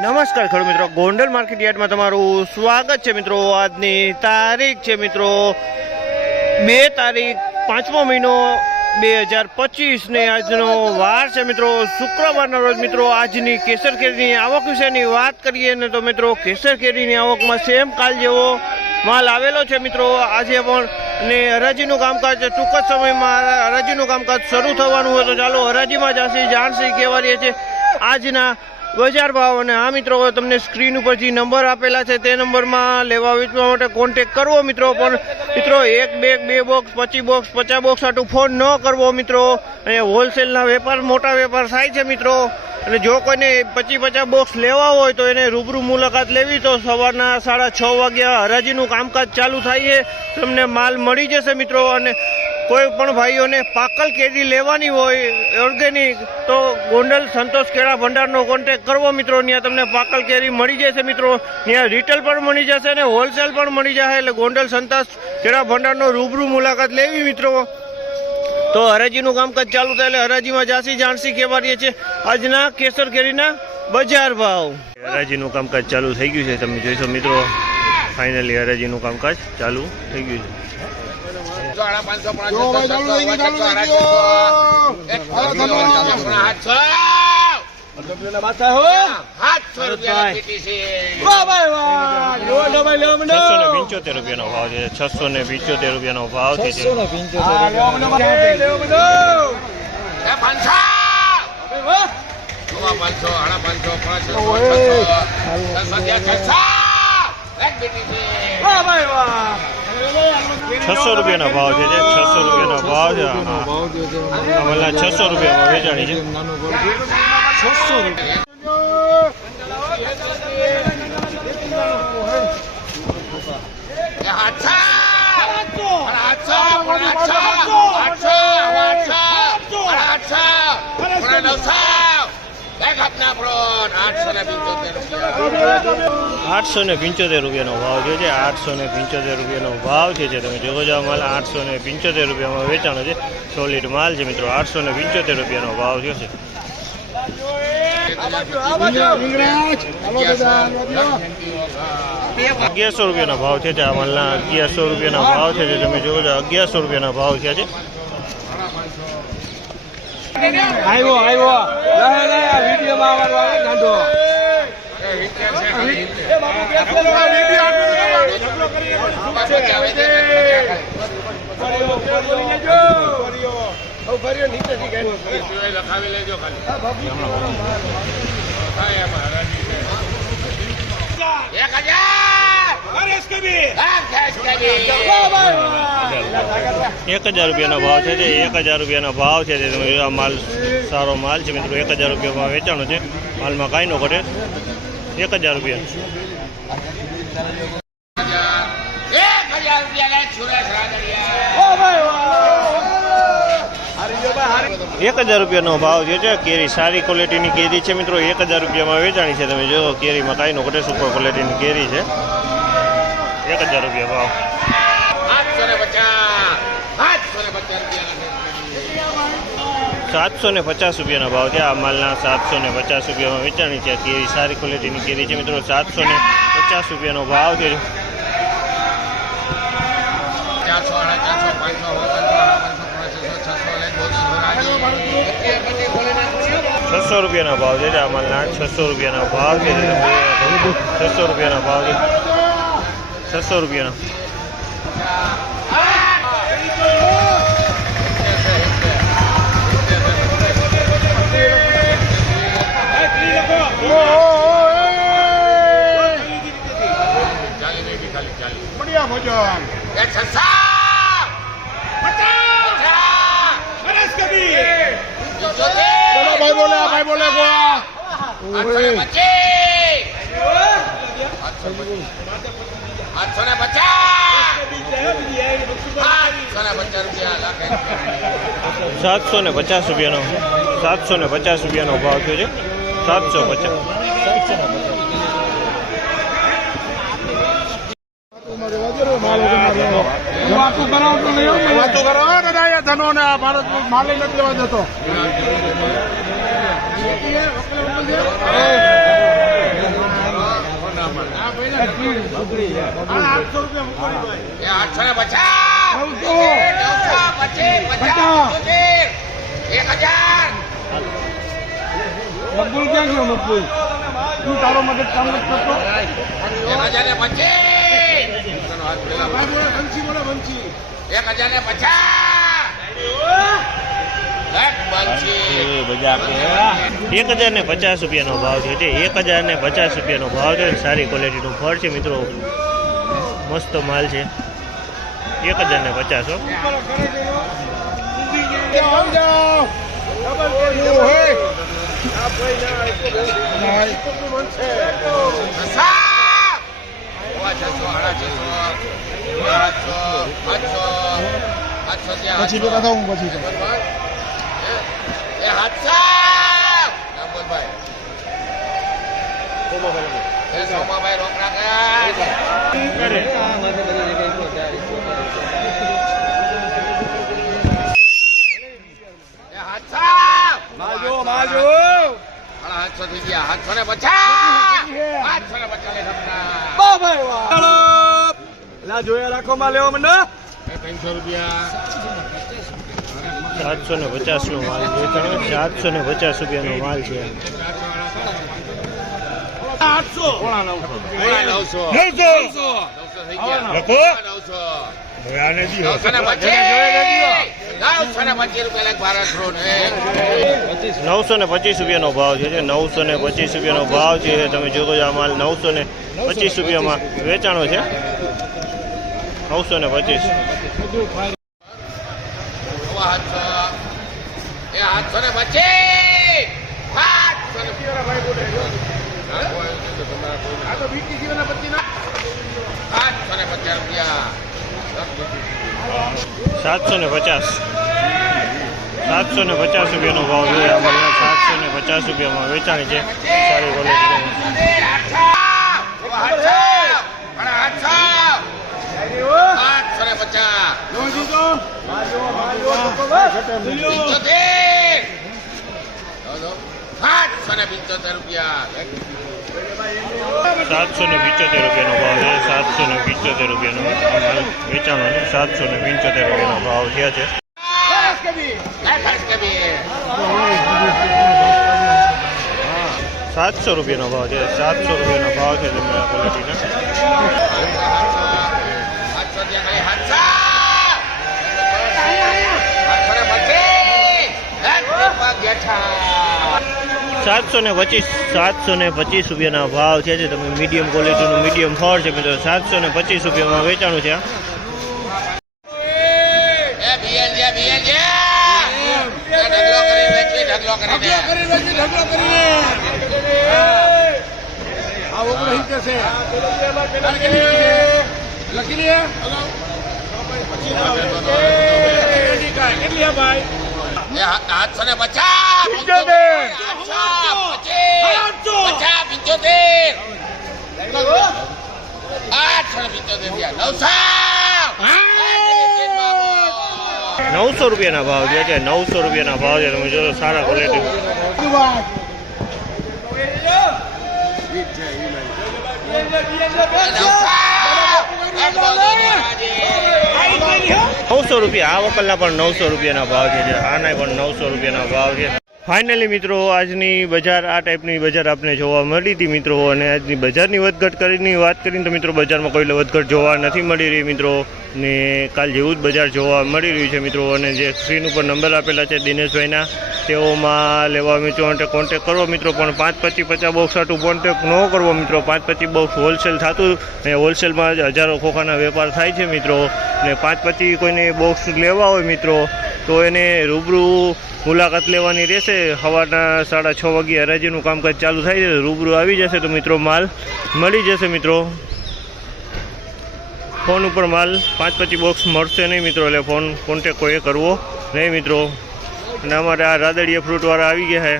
નમસ્કાર ખેડૂત મિત્રો, ગોંડલ માર્કેટ યાર્ડમાં તમારું સ્વાગત છે મિત્રો। આજની તારીખ છે મિત્રો 2 તારીખ 5મો મહિનો 2025 ને આજનો વાર છે મિત્રો શુક્રવારના રોજ। મિત્રો આજની કેસર કેરીની આવક વિશેની વાત કરીએ ને તો મિત્રો કેસર કેરીની આવકમાં સેમ કાલ જેવો માલ આવેલો છે મિત્રો। આજે પણ અને હરાજીનું કામકાજ ટૂંક જ સમયમાં હરાજીનું કામકાજ શરૂ થવાનું હોય તો ચાલો હરાજીમાં જાણસી કેવા રહે છે આજના બજાર ભાવ। અને આ મિત્રો તમને સ્ક્રીન ઉપર જે નંબર આપેલા છે તે નંબરમાં લેવા વેચવા માટે કોન્ટેક કરવો મિત્રો। પણ મિત્રો 1 બેગ 2 બોક્સ 25 બોક્સ 50 બોક્સ આટલું ફોન ન કરવો મિત્રો। અને હોલસેલના વેપાર મોટા વેપાર થાય છે મિત્રો। અને જો કોઈને 25-50 બોક્સ લેવા હોય તો એને રૂબરૂ મુલાકાત લેવી તો સવારના 6:30 વાગ્યા હરાજીનું કામકાજ ચાલુ થાય છે, તમને માલ મળી જશે મિત્રો। અને કોઈ પણ ભાઈઓને પાકલ કેરી લેવાની હોય ઓર્ગેનિક તો ગોંડલ સંતોષ કેળા ભંડારનો કોન્ટેક કરવો મિત્રો। ત્યાં તમને પાકલ કેરી મળી જશે મિત્રો। ત્યાં રિટેલ પણ મળી જશે અને હોલસેલ પણ મળી જશે। એટલે ગોંડલ સંતોષ કેળા ભંડારનો રૂબરૂ મુલાકાત લેવી મિત્રો। તો હરાજીનું કામકાજ ચાલુ થાય એટલે હરાજીમાં જાણસી કેવા રહીએ છે આજના કેસર કેરીના બજાર ભાવ। હરાજીનું કામકાજ ચાલુ થઈ ગયું છે, તમે જોઈશો મિત્રો। ફાઇનલી હરાજીનું કામકાજ ચાલુ થઈ ગયું છે। ₹675 ભાવ છે, ₹675 ભાવ છે। ₹600 ભાવ છે, ₹600 ભાવ છે। આમાં 600 રૂપિયામાં વેચાણી છે। 600 ₹875 ભાવ છે। ₹875 ભાવ છે। તમે જોવો છો માલ ₹875 વેચાણો છે। સોલિડ માલ છે મિત્રો। ₹875 ભાવ છે। ₹1100 ભાવ છે। આ માલના ₹1100 ભાવ છે। તમે જોવો છો ₹1100 ભાવ છે। ₹1000 ભાવ છે। ₹1000 ભાવ છે। તમે આ માલ સારો માલ છે મિત્રો। ₹1000 વેચાણો છે। માલમાં કાંઈ ન ઘટે। ₹1000 ₹1000 ભાવ છે। કેરી સારી ક્વોલિટીની કેરી છે મિત્રો। ₹1000 વેચાણી છે। તમે જો કેરીમાં કાંઈ ન ઘટે, સુપર ક્વોલિટીની કેરી છે। ₹1000 ભાવ। ₹750 ભાવ છે। આ માલના ₹750 વેચાણી છે। કેરી સારી ક્વોલિટીની કેરી છે મિત્રો। ₹750 ભાવ છે। ₹600 ભાવ છે। આ માલના ₹600 ભાવ છે। ₹600 ભાવ છે। ₹600 ભાઈ બોલે ₹750 ભાવ થયો છે। 750 વાતો કરો દાદા ધનો ને ભારત માલે નથી લેવા દેતો। 800 રૂપિયા મગફળી એ 850 મકબૂલ ક્યાં ગયો મકબૂલ તું તારો મદદ કામ નથી કરતો વંશી બોલો વંશી 1050 રૂપિયાનો ભાવ છે. 1050 રૂપિયાનો ભાવ છે. સારી ક્વોલિટીનું ફળ છે મિત્રો, મસ્ત માલ છે. 1050 હો. પછી બેટા થાઉં પછી સોમાભાઈ રોકડા કયા થઈ ગયા 850 જોયા રાખો માં લેવા મંડળ 300 રૂપિયા 750 નો માલ છે. 750 રૂપિયાનો માલ છે. 800 900 થઈ ગયા લખો. 900 આને દી 925 રૂપિયા લાખ ભારત રોડ 925 રૂપિયાનો ભાવ છે. 925 રૂપિયાનો ભાવ છે. તમે જોવો છો આ માલ 925 રૂપિયામાં વેચાણો છે. 925. 750 રૂપિયાનો ભાવ છે. આ માલના 750 રૂપિયામાં વેચાણ છે. સારી ક્વોલિટીનો. 775 રૂપિયા 775 રૂપિયાનો ભાવ છે. 775 રૂપિયાનો માલ વેચાણો છે. 775 રૂપિયાનો ભાવ થયા છે. 700 રૂપિયાનો ભાવ છે. 700 રૂપિયાનો ભાવ છે. તમે આ ક્વોલિટીના 725 રૂપિયાના ભાવ છે. તમે મીડિયમ ક્વોલિટીનું મીડિયમ ફળ છે મિત્રો. 725 રૂપિયામાં વેચાણું છે. લખી લે કેટલી ભાઈ 900 રૂપિયાના ભાવ જે છે. 900 રૂપિયાના ભાવ છે. તમે જોશો સારા ક્વોલિટી. ₹900 રૂપિયા. આ વકલના પણ 900 રૂપિયાના ભાવ છે. આના પણ 900 રૂપિયાના ભાવ છે. ફાઇનલી મિત્રો આજની બજાર આ ટાઈપની બજાર આપને જોવા મળી હતી મિત્રો. અને આજની બજારની વધઘટ કરીને વાત કરીને તો મિત્રો બજારમાં કોઈ વધઘટ જોવા નથી મળી રહી મિત્રો. ને કાલ જેવું જ બજાર જોવા મળી રહ્યું છે મિત્રો. અને જે સ્ક્રીન ઉપર નંબર આપેલા છે દિનેશભાઈના, તેઓમાં લેવા મિત્રો માટે કોન્ટેક કરવો મિત્રો. પણ 5-25-50 બોક્સ આટલું કોન્ટેક ન કરવો મિત્રો. 5-25 બોક્સ હોલસેલ થતું અને હોલસેલમાં હજારો ખોખાના વેપાર થાય છે મિત્રો. ને 5-25 કોઈને બોક્સ લેવા હોય મિત્રો તો એને રૂબરૂ મુલાકાત લેવાની રહેશે. સવારના 6:30 વાગ્યે હરાજીનું કામકાજ ચાલુ થાય છે. રૂબરૂ આવી જશે તો મિત્રો માલ મળી જશે મિત્રો. ફોન ઉપર માલ 5-25 બોક્સ મળશે નહીં મિત્રો. એટલે ફોન કોન્ટેક કોઈએ કરવો નહીં મિત્રો. અને અમારે આ રાદડિયા ફ્રૂટવાળા આવી ગયા છે.